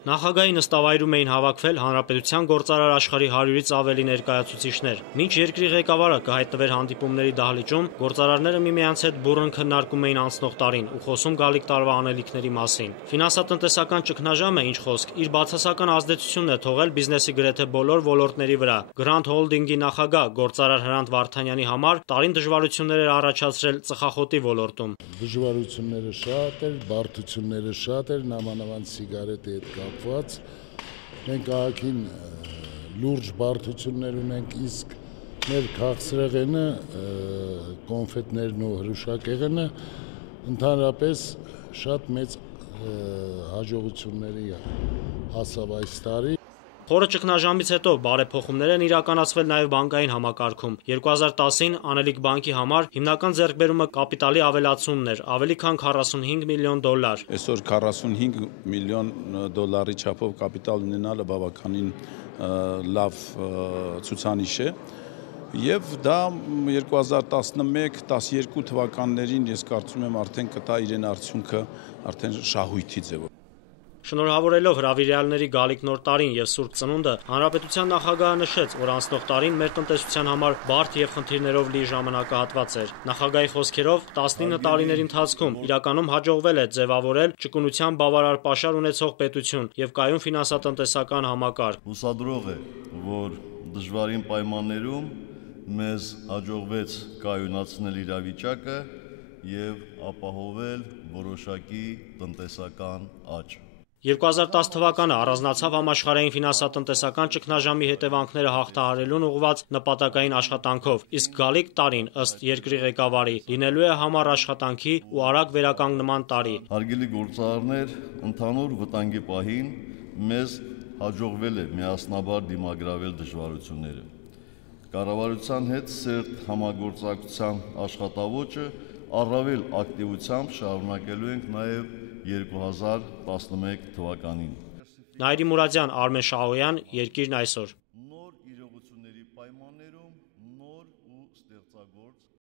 Նախագահի նստավայրում էին հավաքվել հանրապետության գործարար աշխարհի 100-ից ավելի ներկայացուցիչներ։ Մինչ երկրի ղեկավարը կհայտնվեր հանդիպումների դահլիճում, գործարարները միմյանց հետ բուռն քննարկում էին անցնող տարին ու խոսում գալիք տարվա անելիքների մասին։ Ֆինանսատնտեսական ճգնաժամը, ինչ խոսք, իր բացասական ազդեցությունն է թողել բիզնեսի գրեթե բոլոր ոլորտների վրա։ Grand Holding-ի նախագահ գործարար Հրանտ Վարդանյանի համար տարին դժվարություններ էր առաջացրել ծխախոտի ոլորտում։ Դժվարությունները շատ էր, բարդությունները շատ էր, նամանավանդ սիգարետի հետ կապված։ Մենք քաղաքին լուրջ բարդություններ ունենք, իսկ մեր քաղցրեղենը, կոնֆետներն ու հրուշակեղենը ընդհանրապես շատ մեծ հաջողությունների հասավ այս տարի։ Խորը ճգնաժամից հետո բարեփոխումներ են իրականացվել նաև բանկային համակարգում։ 2010-ին Անելիք բանկի համար հիմնական ձեռքբերումը կապիտալի ավելացումն էր, ավելի քան 45 միլիոն դոլար։ Այսօր 45 միլիոն դոլարի չափով կապիտալ ունենալը բավականին լավ ցուցանիշ է։ Եվ դա 2011-12 թվականներին ես կարծում եմ արդեն կտա իրեն արդյունքը արդեն շահույթի ձևով։ Շնորհավորելով հրավիրյալների գալիք նոր տարին եւ Սուրբ Ծնունդը, հանրապետության նախագահը նշեց, որ անցնող տարին մեր տնտեսության համար բարդ եւ խնդիրներով լի ժամանակահատված էր։ Նախագահի խոսքերով 19 տարիների ընթացքում իրականում հաջողվել է ձևավորել ճկունության բավարար պաշար ունեցող պետություն եւ կայուն ֆինանսատնտեսական համակարգ։ Հուսադրող է, որ դժվարին պայմաններում մեզ հաջողվեց կայունացնել իրավիճակը եւ ապահովել որոշակի տնտեսական աճ։ 2010 թվականը առանձնացավ համաշխարհային ֆինանսատնտեսական ճգնաժամի հետևանքները հաղթահարելուն ուղղված նպատակային աշխատանքով, իսկ գալիք տարին, ըստ երկրի ղեկավարի, լինելու է համառ աշխատանքի ու արագ վերականգնման տարի։ Հարգելի գործարարներ, ընդհանուր վտանգի պահին մեզ հաջողվել է միասնաբար դիմագրավել դժվարությունները։ Կառավարության հետ սերտ համագործակցության աշխատավոճը առավել ակտիվությամբ շարունակելու ենք նաև 2011 թվականին։ Նայիրի Մուրադյան, Արմեն Շահոյան, Երկիրն այսօր։